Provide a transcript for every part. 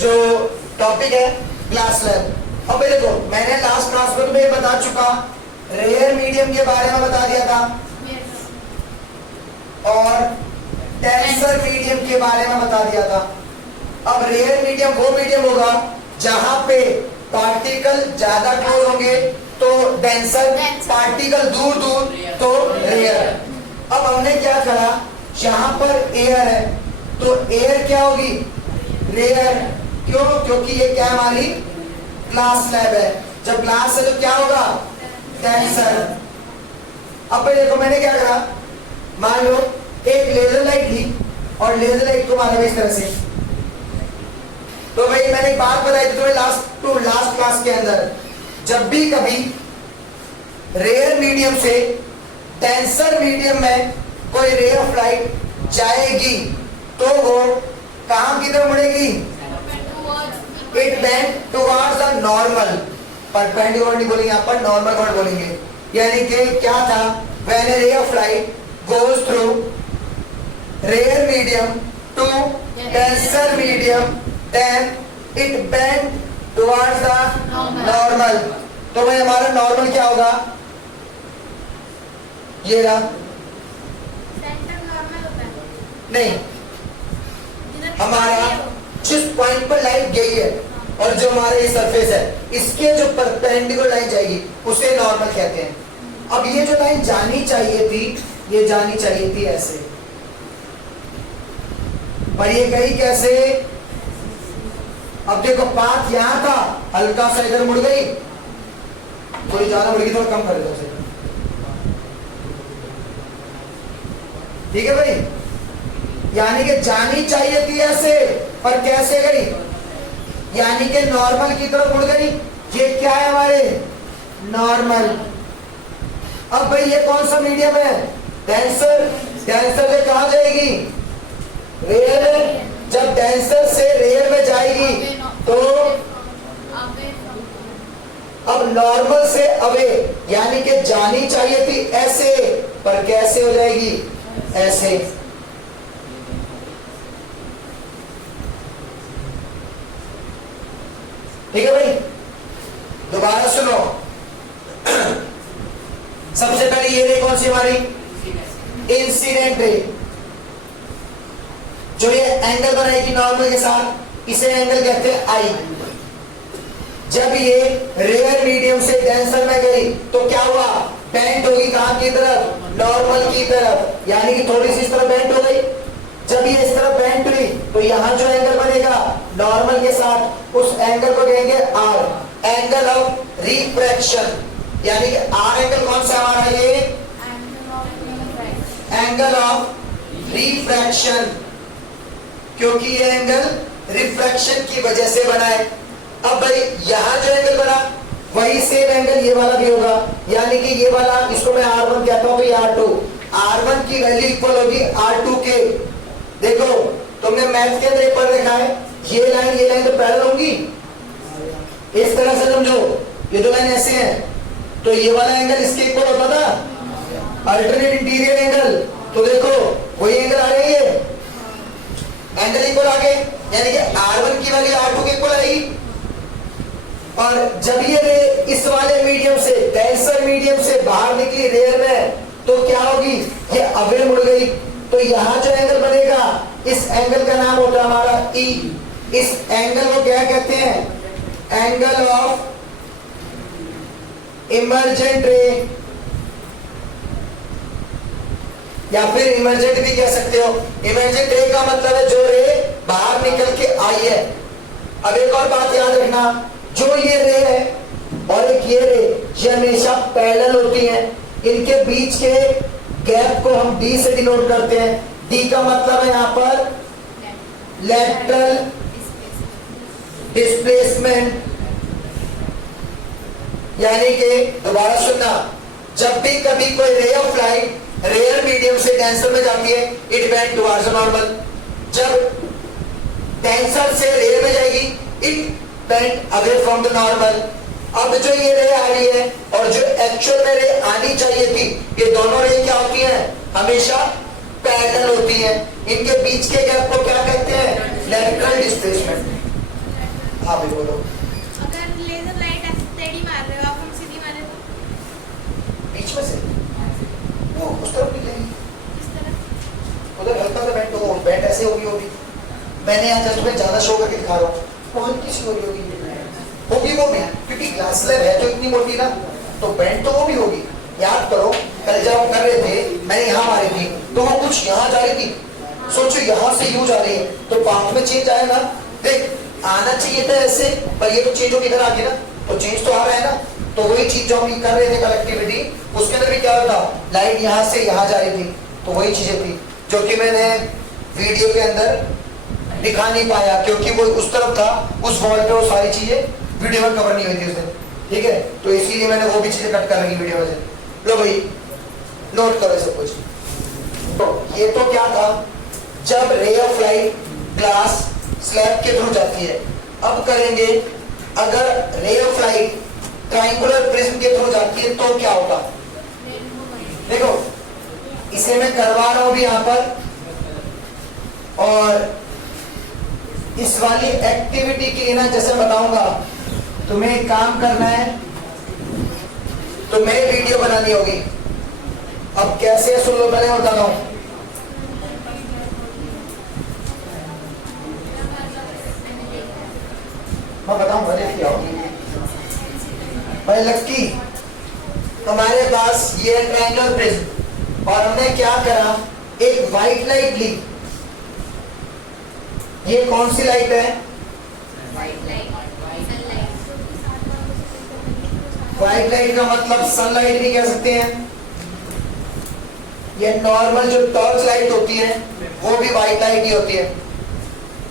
जो टॉपिक है class lab. अब देखो मैंने लास्ट क्लास में तुम्हें बता चुका, रेयर मीडियम के बारे में बता दिया था और टेंसर मीडियम के बारे में बता दिया था। अब रेयर मीडियम वो मीडियम होगा जहां पे पार्टिकल ज्यादा क्लोज होंगे तो डेंसर, पार्टिकल दूर दूर तो रेयर। अब हमने क्या करा, जहां पर एयर है तो एयर क्या होगी, रेयर। क्यों? क्योंकि ये क्या हमारी क्लास लैब है। जब क्लास है तो क्या होगा, डेंसर। अब भाई देखो मैंने क्या करा, मान लो एक लेजर लाइट थी और लेजर लाइट को मारा इस तरह से। तो भाई मैंने एक बात बताई थी तुम्हें लास्ट क्लास के अंदर, जब भी कभी रेयर मीडियम से डेंसर मीडियम में कोई रे ऑफ लाइट जाएगी तो वो कहां की तरफ मुड़ेगी, it bend towards the normal. Perpendicular नहीं बोलेंगे, यहाँ पर नॉर्मल वर्ड बोलेंगे। यानी कि क्या था, when a ray of light goes through rare medium to denser medium then it bend towards the normal। तो भाई हमारा नॉर्मल क्या होगा, ये रहा, सेंटर नॉर्मल होता है नहीं, हमारा जिस पॉइंट पर लाइट गई है और जो हमारा ये सरफेस है इसके जो परपेंडिकुलर लाइन जाएगी उसे नॉर्मल कहते हैं। अब ये जो लाइन जानी चाहिए थी, ये जानी चाहिए थी ऐसे, पर ये गई कैसे। अब देखो पाथ यहां था, हल्का सा इधर मुड़ गई, थोड़ी ज्यादा मुड़ गई, थोड़ा कम कर दो, ठीक है भाई। यानी कि जानी चाहिए थी ऐसे, पर कैसे गई, यानी कि नॉर्मल की तरफ मुड़ गई। ये क्या है हमारे, नॉर्मल। अब भाई ये कौन सा मीडियम है, डेंसर। डेंसर से कहां जाएगी, रेयर में। जब डेंसर से रेयर में जाएगी तो अब नॉर्मल से अवे, यानी कि जानी चाहिए थी ऐसे, पर कैसे हो जाएगी, ऐसे। ठीक है भाई, दोबारा सुनो। सबसे पहले ये रे कौन सी हमारी, इंसिडेंट रे, जो ये एंगल बनाएगी नॉर्मल के साथ, इसे एंगल कहते हैं आई। जब ये रेयर मीडियम से डेंसर में गई तो क्या हुआ, बेंट होगी कहां की तरफ, नॉर्मल की तरफ, यानी कि थोड़ी सी इस तरफ बेंट हो गई। जब ये इस तरफ बेंट हुई तो यहां जो एंगल बनेगा नॉर्मल के साथ, उस एंगल को कहेंगे आर, एंगल ऑफ रिफ्रैक्शन। यानी कि आर एंगल कौन सा हमारा, ये एंगल ऑफ रिफ्रैक्शन, क्योंकि ये एंगल रिफ्रैक्शन की वजह से बना है। अब भाई यहां जो एंगल बना वही सेम एंगल ये वाला भी होगा, यानी कि ये वाला, इसको मैं R1 कहता हूं, तो ये R2। R1 की वैल्यू इक्वल होगी R2 के। देखो तुमने मैथ के अंदर एक पढ़ रखा है, ये लाइन तो पैरेलल होंगी, इस तरह से समझो, ये दो लाइन ऐसे हैं तो ये वाला एंगल इसके इक्वल होता था, अल्टरनेट इंटीरियर एंगल। तो देखो वही एंगल आ रही है, एंगल इक्वल आ गए, यानी कि R1 की वैल्यू R2 के इक्वल आएगी। और जब ये रे इस वाले मीडियम से, डेंसर मीडियम से बाहर निकली रेयर में, तो क्या होगी, ये अवे मुड़ गई। तो यहां जो एंगल बनेगा, इस एंगल का नाम होता है हमारा E। इस एंगल को क्या कहते हैं, एंगल ऑफ इमर्जेंट रे, या फिर इमर्जेंट भी कह सकते हो। इमर्जेंट रे का मतलब है जो रे बाहर निकल के आई है। अब एक और बात याद रखना, जो ये रे है और एक ये रे, ये हमेशा पैरेलल होती हैं। इनके बीच के गैप को हम D से डिनोट करते हैं। D का मतलब है यहां पर लेटरल डिस्प्लेसमेंट। यानी कि दोबारा सुनना, जब भी कभी कोई ray of light rare medium से डेंसर में जाती है, इट बेंड टुवर्ड्स नॉर्मल। जब डेंसर से रेयर में जाएगी, it bend away from the normal. अब जो ये रे आ रही है और जो एक्चुअल में रे आनी चाहिए थी, ये दोनों रे क्या होती हैं, हमेशा पैरेलल होती हैं। इनके बीच के गैप को क्या कहते हैं, लेटरल डिस्प्लेसमेंट। हाँ भाई बोलो। अगर लेजर लाइट ऐसे टेढ़ी मार रहे हो आप, हम सीधी मारे तो बीच में से वो उस तरफ निकलेगी, इस तरह। उधर हल्का सा बेंड हो, बेंड ऐसे होगी। मैंने यहाँ जस्ट तुम्हें ज्यादा शो करके दिखा रहा हूँ, वो हल्की सी होगी वो भी, क्योंकि ग्लास स्लैब है तो इतनी मोटी ना, तो बेंड तो वो भी होगी। याद करो कल जब हम कर रहे थे मैंने यहाँ मारी थी तो वो कुछ यहाँ जा रही थी, सोचो यहाँ से यूं जा रही है तो पाथ में चेंज आया ना। देख आना चाहिए था ऐसे, पर ये तो चेंज होकर इधर आ गया ना, तो चेंज तो आ रहा है ना। तो वही चीज जो हम कर रहे थे कलेक्टिविटी, उसके अंदर भी क्या होता, लाइट यहाँ से यहाँ जा रही थी, तो वही चीजें थी जो कि मैंने वीडियो के अंदर दिखा नहीं पाया क्योंकि वो उस तरफ था, उस वॉल पे वो सारी चीजें वीडियो में कवर नहीं हुई थी उस दिन, ठीक है। तो इसीलिए मैंने वो भी चीजें कट कर रखी वीडियो में से। लो भाई नोट करो सब कुछ। तो ये तो क्या था, जब रे ऑफ लाइट ग्लास स्लैब के थ्रू जाती है। अब करेंगे अगर रे ऑफ लाइट ट्रायंगुलर प्रिज्म के थ्रू जाती है तो क्या होगा। देखो इसे मैं करवा रहा हूं भी यहां पर, और इस वाली एक्टिविटी के लिए ना जैसे बताऊंगा तुम्हें एक काम करना है, तुम्हें वीडियो बनानी होगी। अब कैसे सुन लो, पहले बता रहा हूं। मैं बताऊं भले क्या भाई लक्की, हमारे पास ये ट्रायंगल प्रिज्म और हमने क्या करा, एक व्हाइट लाइट ली। ये कौन सी लाइट है, व्हाइट लाइट का मतलब सनलाइट भी कह सकते हैं। ये नॉर्मल जो टॉर्च लाइट होती है वो भी व्हाइट लाइट ही होती है।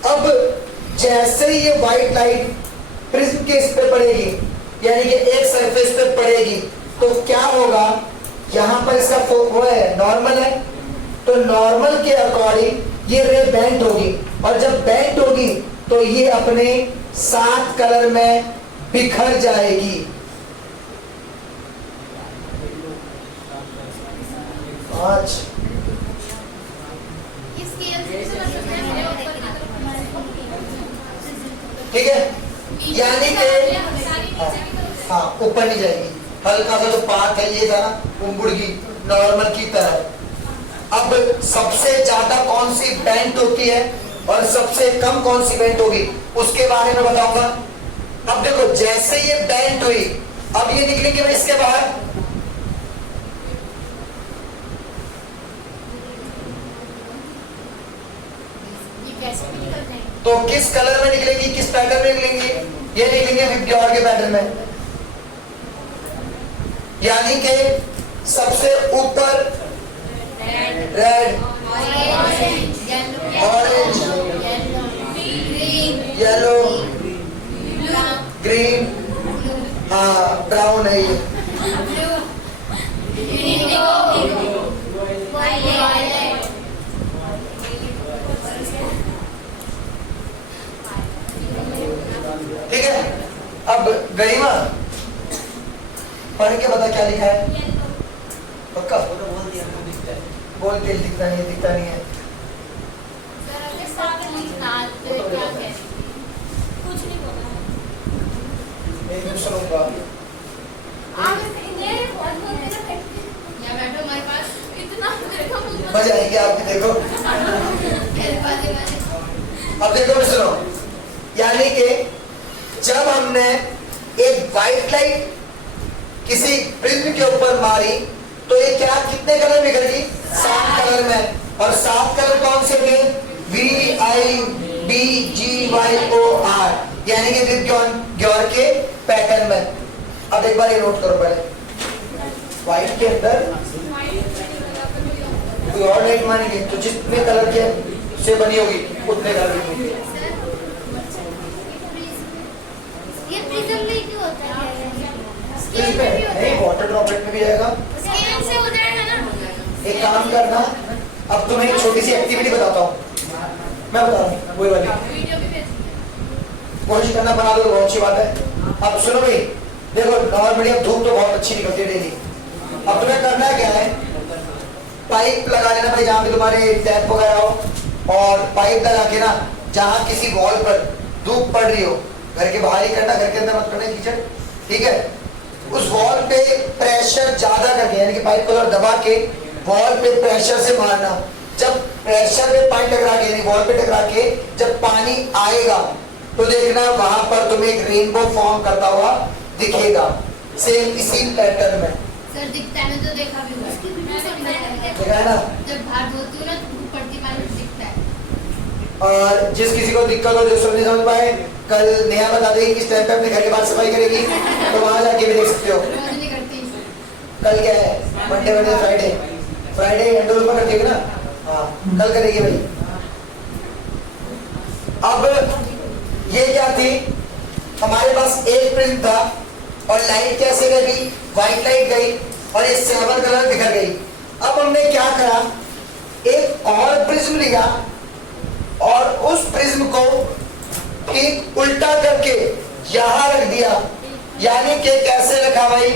अब जैसे ही ये व्हाइट लाइट प्रिज्म के इस पे पड़ेगी, यानी कि एक सरफेस पे पड़ेगी, तो क्या होगा, यहां पर इसका वो है नॉर्मल है, तो नॉर्मल के अकॉर्डिंग ये रे बेंड होगी, और जब बेंड होगी तो ये अपने 7 कलर में बिखर जाएगी। आज ठीक है, यानी कि हाँ ऊपर नहीं जाएगी, हल्का सा जो पाथ है ये था ना उंगुड़गी नॉर्मल की तरह। अब सबसे ज्यादा कौन सी बेंट होती है और सबसे कम कौन सी बेंट होगी उसके बारे में बताऊंगा। अब देखो जैसे ये बेंट हुई, अब ये निकलेंगे भाई इसके बाहर, तो किस कलर में निकलेंगी, किस पैटर्न में निकलेंगी, ये निकलेंगे विब्ग्योर के पैटर्न में। यानी कि सबसे ऊपर रेड, ऑरेंज, येलो, ग्रीन, हाँ ब्राउन है ये, ठीक है। अब गरिमा पढ़ के बता क्या लिखा है, पक्का बोल के दिखता नहीं है, दिखता नहीं है। मैं भी सुनूंगा। मजा आएगी आपकी, देखो अब देखो मैं सुनो, यानी कि जब हमने एक व्हाइट लाइट किसी प्रिज्म के ऊपर मारी तो ये क्या कितने कलर बिखर गई, 7 कलर में। और 7 कलर कौन से थे, VIBGYOR, यानी कि विब्ग्योर के पैटर्न में। अब एक बार ये नोट करो पहले, व्हाइट के अंदर कोई और लाइट मारेंगे तो जितने कलर के से बनी होगी उतने कलर की होगी। ये प्रिज्म में क्यों होता है, नहीं वाटर ड्रॉपलेट में भी जाएगा। स्केल से हो जाएगा ना। एक काम करना, अब तुम्हें एक छोटी सी एक्टिविटी बताता हूँ, मैं बता रहा हूँ वही वाली, कोशिश करना बना दो तो बहुत अच्छी बात है। अब सुनो भाई, देखो नॉर्मली अब धूप तो बहुत अच्छी निकलती है डेली। अब तुम्हें करना क्या है, पाइप लगा लेना भाई जहाँ पे तुम्हारे टैप वगैरह हो, और पाइप लगा के ना जहाँ किसी वॉल पर धूप पड़ रही हो घर के बाहर ही करना, घर के अंदर मत करना कीचड़, ठीक है। उस वॉल पे प्रेशर ज्यादा करके, यानी कि पाइप कलर दबा के वॉल पे प्रेशर से मारना। जब प्रेशर पे पाइप टकरा के, यानी वॉल पे टकरा के जब पानी आएगा तो देखना वहां पर तुम्हें एक रेनबो फॉर्म करता हुआ दिखेगा, सेम इसी पैटर्न में। सर दिखता है, मैं तो देखा भी हुआ है। देखा है ना? जब बाहर धोती हूँ ना तो पड़ती पानी दिखता है। और जिस किसी को दिक्कत हो, जो नहीं समझ पाए, कल नेहा बता देगी किस टाइम पे अपने घर के बाहर सफाई करेगी, तो वहां जाके भी देख सकते हो। रोज नहीं करती। कल क्या है? Monday, Wednesday, Friday. Friday handle ऊपर करती है ना? हाँ, कल करेगी भाई। अब ये क्या थी, हमारे पास एक प्रिज्म था और लाइट कैसे गई, व्हाइट लाइट गई और ये सिल्वर कलर बिखर गई। अब हमने क्या करा, एक और प्रिज्म लिया और उस प्रिज्म को ठीक उल्टा करके यहां रख दिया। यानी कि कैसे रखा भाई,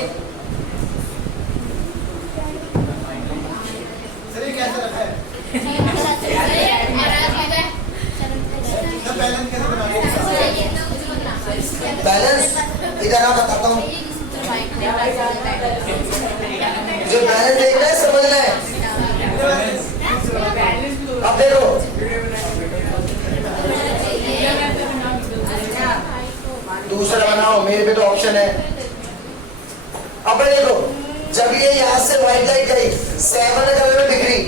कैसे रखा है? बैलेंस इधर आ, बताता हूँ। जो बैलेंस देखना है, समझना है। अब देखो, दूसरा बनाओ, मेरे पे तो ऑप्शन है। अब देखो, जब ये यहाँ से व्हाइट लाइट गई 7 कलर में दिख रही,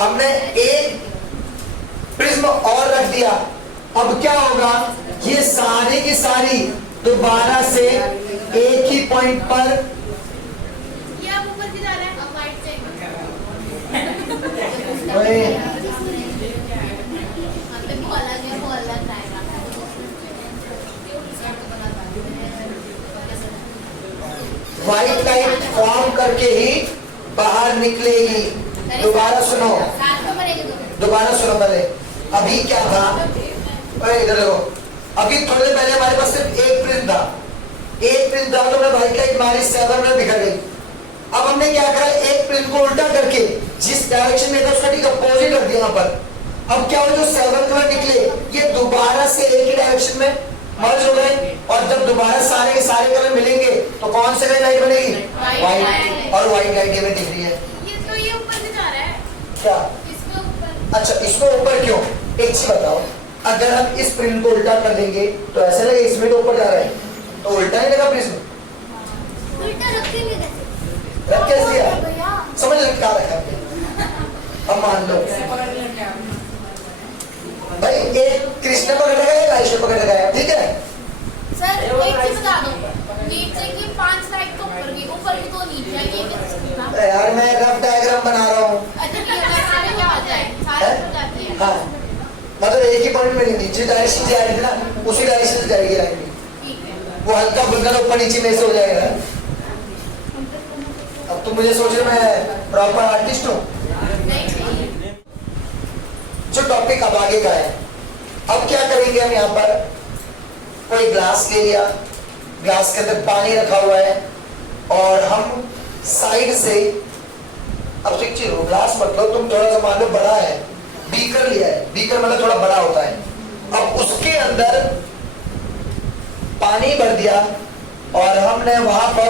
हमने एक प्रिज्म और रख दिया। अब क्या होगा, ये सारी की सारी दोबारा से एक ही पॉइंट पर, ये आप ऊपर की जा रहे हैं, अब वाइट व्हाइट लाइट फॉर्म करके ही बाहर निकलेगी। दोबारा सुनो, दोबारा सुनो पहले। अभी क्या था, इधर देखो, अभी थोड़ी देर पहले हमारे पास सिर्फ एक प्रिज्म था, एक प्रिज्म था तो हमने व्हाइट लाइट मारी, 7 में बिखर गई। अब हमने क्या करा, एक प्रिज्म को उल्टा करके जिस डायरेक्शन में था उसका ठीक अपोजिट रख दिया यहाँ पर। अब क्या हो, जो 7 कलर निकले ये दोबारा से एक ही डायरेक्शन में मर्ज हो गए और जब दोबारा सारे के सारे कलर मिलेंगे तो कौन से लाइट बनेगी, व्हाइट। और व्हाइट लाइट में दिख रही है। ये तो ये ऊपर से जा रहा है, क्या? इसमें ऊपर। अच्छा, इसको ऊपर क्यों? एक चीज बताओ, अगर हम इस प्रिज्म को उल्टा कर देंगे तो ऐसा लगे इसमें तो ऊपर जा रहा है, तो उल्टा ही लगा प्रिज्म। उल्टा रखेंगे कैसे? रख कैसे दिया, समझ लो क्या रखा है। अब मान लो भाई एक कृष्ण पकड़ लगाया, एक आयुष्य पकड़ लगाया, ठीक है। सर एक चीज बता दो, नीचे की 5 लाइट तो ऊपर की, ऊपर की तो नीचे है, ये कैसे? यार मैं रफ डायग्राम बना रहा हूँ। अच्छा ये सारे क्या हो जाए, सारे हो जाती है। हाँ, मतलब एक ही पॉइंट में नहीं थी, जिस डायरेक्शन से आ रही थी ना उसी डायरेक्शन से जाएगी लाइन भी। ठीक है, वो हल्का फुल्का ऊपर नीचे में से हो जाएगा। अब तुम मुझे सोच रहे मैं प्रॉपर आर्टिस्ट हूँ। जो टॉपिक अब आगे का है, अब क्या करेंगे हम, यहाँ पर कोई ग्लास ले लिया, ग्लास के अंदर पानी रखा हुआ है और हम साइड से, अब एक चीज, ग्लास मतलब तुम थोड़ा सा मान लो बड़ा है, बीकर लिया है, बीकर मतलब थोड़ा बड़ा होता है। अब उसके अंदर पानी भर दिया और हमने वहां पर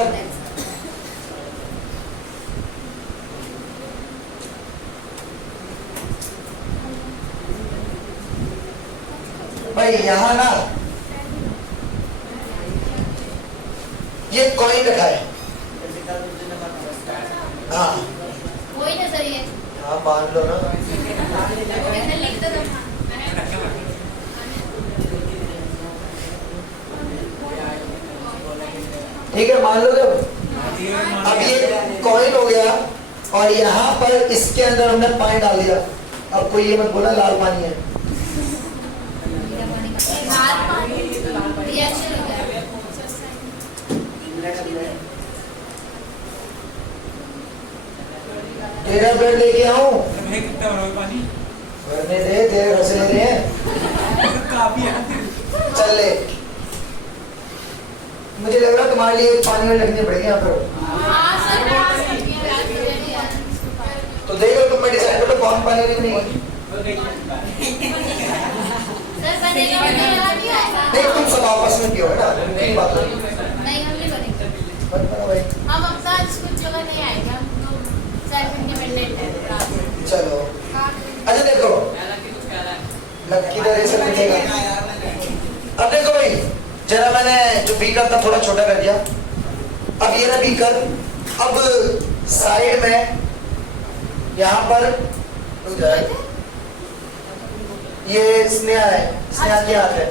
भाई यहाँ ना ये कॉइन रखा है। हाँ वही ना सर, ये हाँ मान लो ना, कैसे लिखते तो ठीक है मान लो। जब अब ये कॉइन हो गया और यहाँ पर इसके अंदर हमने पानी डाल दिया। अब कोई ये मत बोला लाल पानी है, रिएक्शन हो गया। तेरा ब्रेड लेके आऊं, कितना पानी भरने दे, तेरे घर से ले रहे हैं। काफी है। चल ले, मुझे लग रहा तुम्हारे लिए पानी में लगनी पड़ेगी यहाँ पर। हाँ सर, तो देखो तुम मैं डिसाइड करो कौन पानी नहीं। सर बनेगा बनेगा नहीं ऐसा नहीं तुम सब आपस में क्यों है ना ठीक बात है नहीं हम नहीं बनेंगे मत करो भाई हम अपना कुछ जगह नहीं आएंगे, हम तो सेल्फ इंडिपेंडेंट है। चलो अच्छा देखो लक्की दरे से पूछेगा अब देखो भाई जरा मैंने जो बीकर था थोड़ा छोटा कर दिया अब ये ना बीकर अब साइड में यहाँ पर रुक जाए ये स्नेहा है स्नेहा की आंख है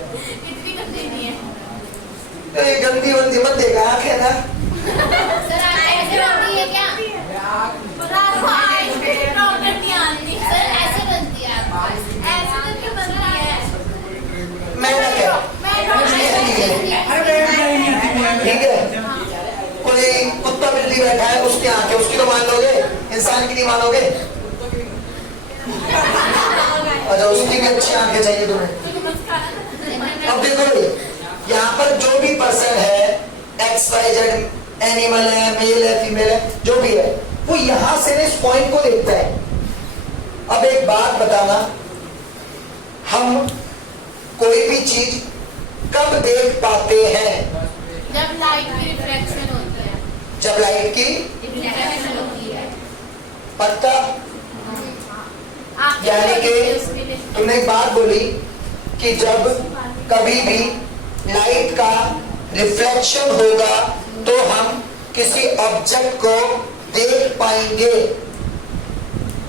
इतनी गंदी नहीं है। तो ये गंदी वंदी मत देखा आंख है ना सर आप ऐसे बनती है क्या रात को आए प्रॉब्लम नहीं आती। सर ऐसे बनती है आप ऐसे करके बनती है। मैं ना क्या ठीक है कोई कुत्ता बिल्ली बैठा है उसकी आंखें उसकी तो मान लोगे इंसान की नहीं मानोगे अच्छा उसकी भी अच्छी आंखें चाहिए तुम्हें अब देखो यहाँ पर जो भी पर्सन है एक्स वाई जेड एनिमल है मेल है फीमेल है जो भी है वो यहाँ से इस पॉइंट को देखता है। अब एक बात बताना हम कोई भी चीज कब देख पाते हैं जब लाइट की रिफ्लेक्शन होती है। जब लाइट की रिफ्लेक्शन होती है। पक्का आँखें यानी होती है उसके कि लिए। तुमने एक बात बोली कि जब कभी भी लाइट का रिफ्लेक्शन होगा तो हम किसी ऑब्जेक्ट को देख पाएंगे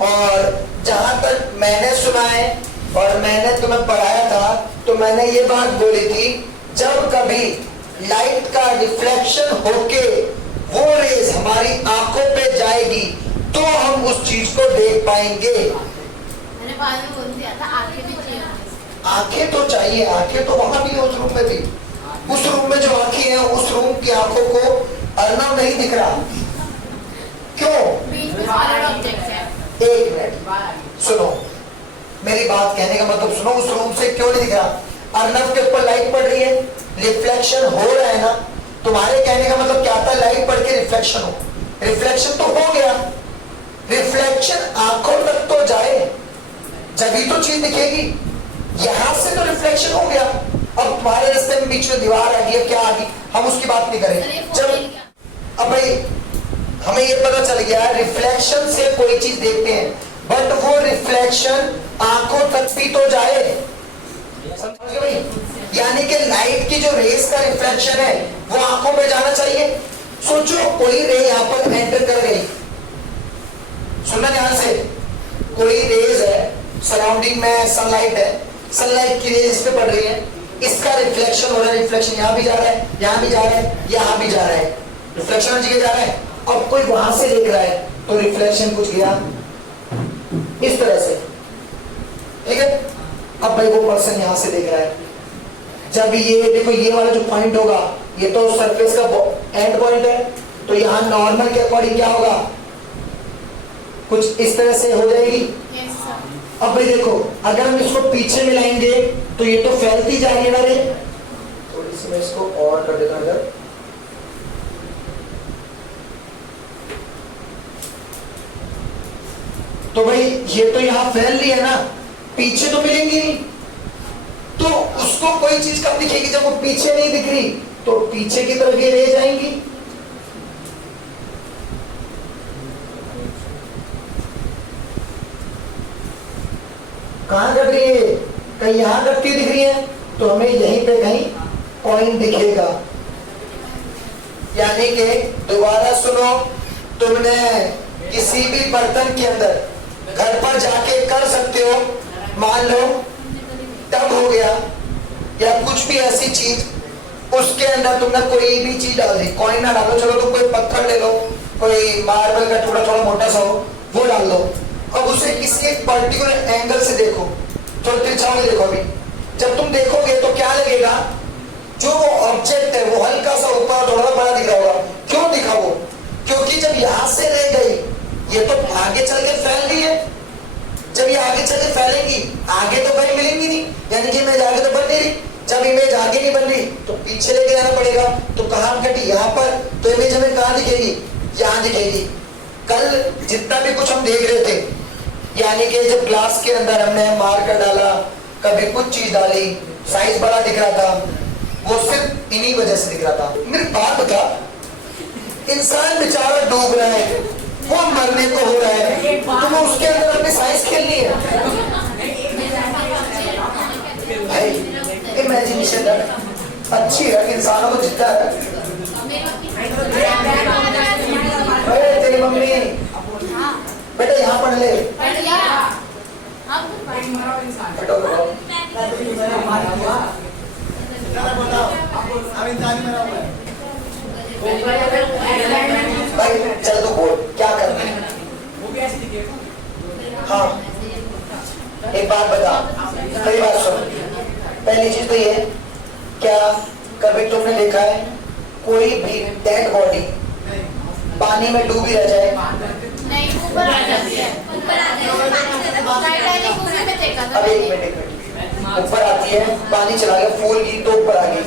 और जहां तक मैंने सुना है और मैंने तुम्हें पढ़ाया था तो मैंने ये बात बोली थी जब कभी लाइट का रिफ्लेक्शन होके वो रेज हमारी आंखों पे जाएगी तो हम उस चीज को देख पाएंगे। मैंने बाद में बोल दिया था आँखें भी चाहिए। आंखें तो चाहिए आंखें तो वहां भी है उस रूम में भी उस रूम में जो आंखें हैं उस रूम की आंखों को अर्नव नहीं दिख रहा क्यों बीच में सॉलिड ऑब्जेक्ट है। एक मिनट सुनो मेरी बात कहने का मतलब सुनो उस रूम से क्यों नहीं दिख रहा अर्नव के ऊपर लाइट पड़ रही है रिफ्लेक्शन हो रहा है ना तुम्हारे कहने का मतलब क्या था लाइट पड़ के रिफ्लेक्शन हो रिफ्लेक्शन तो हो गया रिफ्लेक्शन आंखों तक तो जाए जभी तो चीज दिखेगी यहां से तो रिफ्लेक्शन हो गया अब तुम्हारे रास्ते में बीच में दीवार आ गई क्या आ गई हम उसकी बात नहीं करें जब अब भाई हमें ये पता चल गया रिफ्लेक्शन से कोई चीज देखते हैं बट वो रिफ्लेक्शन आंखों तक भी तो जाए समझ गए भाई यानी कि लाइट की जो रेस का रिफ्लेक्शन है वो आंखों पे जाना चाहिए सोचो कोई रे यहाँ पर एंटर कर गई सुनना ध्यान से कोई रेज है सराउंडिंग में सनलाइट है सनलाइट की रेज इस पे पड़ रही है इसका रिफ्लेक्शन हो रहा है रिफ्लेक्शन यहाँ भी जा रहा है यहाँ भी जा रहा है यहाँ भी जा रहा है रिफ्लेक्शन हर जगह जा रहा है अब कोई वहां से देख रहा है तो रिफ्लेक्शन कुछ गया इस तरह से ठीक है अब भाई वो पर्सन यहां से देख रहा है जब ये देखो ये वाला जो पॉइंट होगा ये तो सरफेस का एंड पॉइंट है तो यहाँ नॉर्मल के अकॉर्डिंग क्या होगा कुछ इस तरह से हो जाएगी Yes, sir. अब भाई देखो अगर हम इसको पीछे मिलाएंगे तो ये तो फैलती जा रही है ना रे थोड़ी सी मैं इसको और कर देता हूं इधर तो भाई ये तो यहाँ फैल रही है ना पीछे तो मिलेंगी नहीं तो उसको कोई चीज कब दिखेगी जब वो पीछे नहीं दिख रही तो पीछे की तरफ ये रह जाएंगी कहां घट रही है कहीं यहां घटती दिख रही है तो हमें यहीं पे कहीं पॉइंट दिखेगा यानी कि दोबारा सुनो तुमने किसी भी बर्तन के अंदर घर पर जाके कर सकते हो मान लो टब हो गया या कुछ भी ऐसी चीज उसके अंदर तुमने कोई भी चीज डाल दी कॉइन ना डालो चलो तुम कोई पत्थर ले लो कोई मार्बल का थोड़ा थोड़ा मोटा सा हो वो डाल दो अब उसे किसी एक पर्टिकुलर एंगल से देखो थोड़ा तिरछा में देखो अभी जब तुम देखोगे तो क्या लगेगा जो वो ऑब्जेक्ट है वो हल्का सा ऊपर थोड़ा बड़ा दिख रहा होगा क्यों दिखा वो क्योंकि जब यहां से रह गई ये तो आगे चल के फैल रही है जब ये आगे चल के फैलेंगी आगे तो कहीं मिलेंगी नहीं यानी कि इमेज आगे तो बन नहीं रही जब इमेज आगे नहीं बन रही तो पीछे लेके जाना पड़ेगा तो कहां घटी यहाँ पर तो इमेज हमें कहां दिखेगी यहाँ दिखेगी कल जितना भी कुछ हम देख रहे थे यानी कि जब ग्लास के अंदर हमने मार्कर डाला कभी कुछ चीज डाली, साइज बड़ा दिख रहा था, वो सिर्फ इन्हीं वजह से दिख रहा था। मेरी बात बता, इंसान बेचारा डूब रहा है, वो मरने को हो रहा है, तुम्हें उसके अंदर अपनी साइंस खेलनी है भाई। इमेजिनेशन अच्छी है, इंसानों को जितना है। अरे तेरी मम्मी बेटा यहाँ पढ़ ले, हटो लो। भाई चल तो बोल क्या करना है। हाँ एक बात बता, मेरी बात सुन। पहली चीज तो ये, क्या कभी तुमने देखा है कोई भी डेड बॉडी पानी में डूबी रह जाए? नहीं, ऊपर आ जाती है, ऊपर आती है। टाइटैनिक मूवी में देखा था। अब एक मिनट, ऊपर आती है, पानी चला गया, फूल गई तो ऊपर आ गई।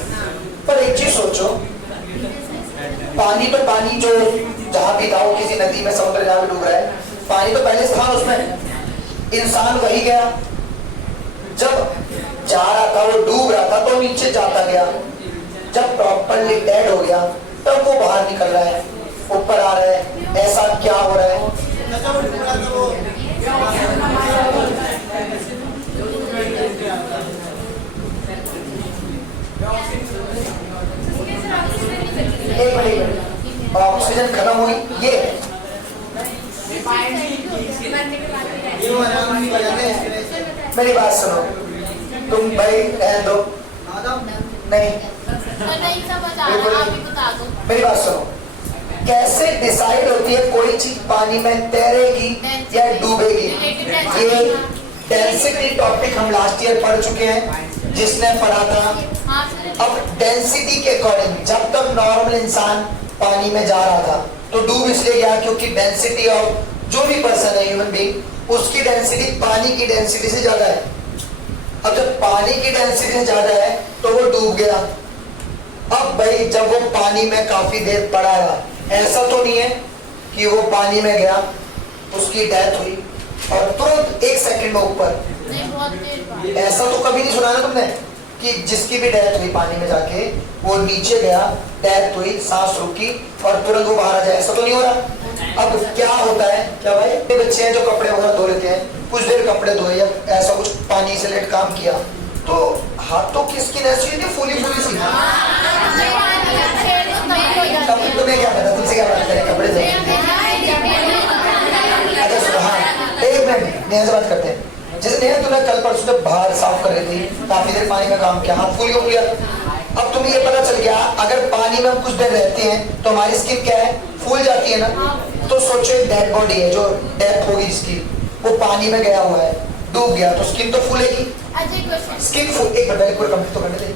पर एक चीज सोचो, पानी तो पानी जो जहां भी था, वो किसी नदी में, समुद्र जहां भी डूब रहा है, पानी तो पहले था उसमें, इंसान वही गया। जब जा रहा था, वो डूब रहा था तो नीचे जाता गया, जब प्रॉपरली डेड हो गया तब वो बाहर निकल रहा है, ऊपर आ रहा है। ऐसा क्या हो रहा है? एक मिनट, ऑक्सीजन खत्म हुई, ये मेरी बात सुनो, तुम भाई रहने दो, नहीं नहीं समझ आ रहा, आप ही बता दो। मेरी बात सुनो, कैसे डिसाइड होती है कोई चीज पानी में तैरेगी या डूबेगी? ये डेंसिटी टॉपिक हम लास्ट ईयर पढ़ चुके हैं, जिसने पढ़ा था। अब डेंसिटी के अकॉर्डिंग जब तक नॉर्मल इंसान पानी में जा रहा था तो डूब इसलिए गया क्योंकि डेंसिटी ऑफ जो भी पर्सन है, ह्यूमन बीइंग, उसकी डेंसिटी पानी की डेंसिटी से ज्यादा है। अब जब पानी की डेंसिटी से ज्यादा है तो वो डूब गया। अब भाई जब वो पानी में काफी देर पड़ा रहा, ऐसा तो नहीं है कि वो पानी में गया, उसकी डेथ हुई और तुरंत 1 सेकंड में ऊपर। नहीं, बहुत देर बाद। ऐसा तो कभी नहीं सुना ना तुमने कि जिसकी भी डेथ हुई पानी में जाके, वो नीचे गया, डेथ हुई, सांस रुकी और तुरंत वो बाहर आ जाए, ऐसा तो नहीं हो रहा। अब क्या होता है, क्या भाई ये बच्चे हैं जो कपड़े वगैरह धो लेते हैं, कुछ देर कपड़े धोए या ऐसा कुछ पानी से लेट काम किया, तो हाथों की स्किन ऐसी होती है फूली फूली सी। तब तुम्हें क्या पता, तुमसे क्या बात करें, कपड़े धोए। अच्छा सुनो, हाँ एक मिनट, नेहा से बात करते हैं। जैसे नेहा तुमने कल परसों जब बाहर साफ कर रही थी, काफी देर पानी में काम किया, हाथ फूल गया। अब तुम्हें ये पता चल गया अगर पानी में हम कुछ देर रहते हैं तो हमारी स्किन क्या है, फूल जाती है ना। तो सोचो एक डेड बॉडी है जो डेथ होगी, जिसकी वो पानी में गया हुआ है, डूब गया, तो स्किन तो फूलेगी। स्किन फूल, एक मिनट पूरा कंप्लीट तो करने दे।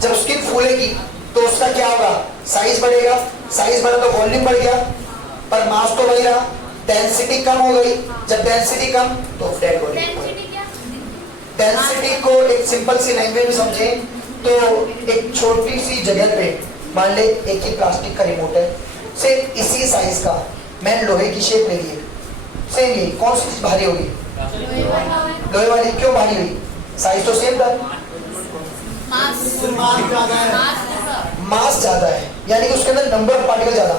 जब स्किन फूलेगी तो उसका क्या होगा, साइज बढ़ेगा, साइज बढ़ा तो वॉल्यूम बढ़ गया, पर मास तो वही रहा, डेंसिटी कम हो गई। जब डेंसिटी कम तो डेड बॉडी। डेंसिटी को एक सिंपल सी लैंग्वेज में समझे तो एक छोटी सी जगह पे, मान ले एक ही प्लास्टिक का रिमोट है, सिर्फ इसी साइज का, मैंने लोहे की शेप ले ली है, सेम ये कौन सी चीज भारी होगी? लोहे वाली। क्यों भारी हुई? साइज तो सेम था, मास ज्यादा है, यानी कि उसके अंदर नंबर ऑफ पार्टिकल ज्यादा।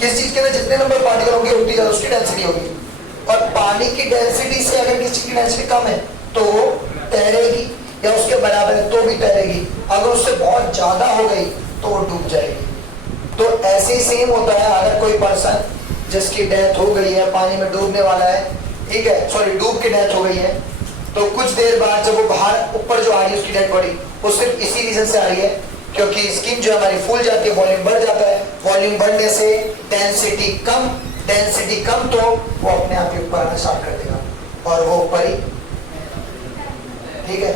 किस चीज के अंदर जितने नंबर पार्टिकल होंगे उतनी ज्यादा उसकी डेंसिटी होगी। और पानी की डेंसिटी से अगर किसी की डेंसिटी कम है तो वो तैरेगी, या उसके बराबर है तो भी तैरेगी, अगर उससे बहुत ज्यादा हो गई तो वो डूब जाएगी। तो ऐसे ही सेम होता है, अगर कोई पर्सन जिसकी डेथ हो गई है, पानी में डूबने वाला है, ठीक है, सॉरी डूब के डेथ हो गई है, तो कुछ देर बाद जब वो बाहर ऊपर जो आ रही है उसकी डेड बॉडी, वो सिर्फ इसी रीजन से आ रही है क्योंकि स्किन जो हमारी फूल जाती है, वॉल्यूम बढ़ जाता है, वॉल्यूम बढ़ने से डेंसिटी कम तो वो अपने आप ही ऊपर आना स्टार्ट कर देगा और वो ऊपर ही, ठीक है।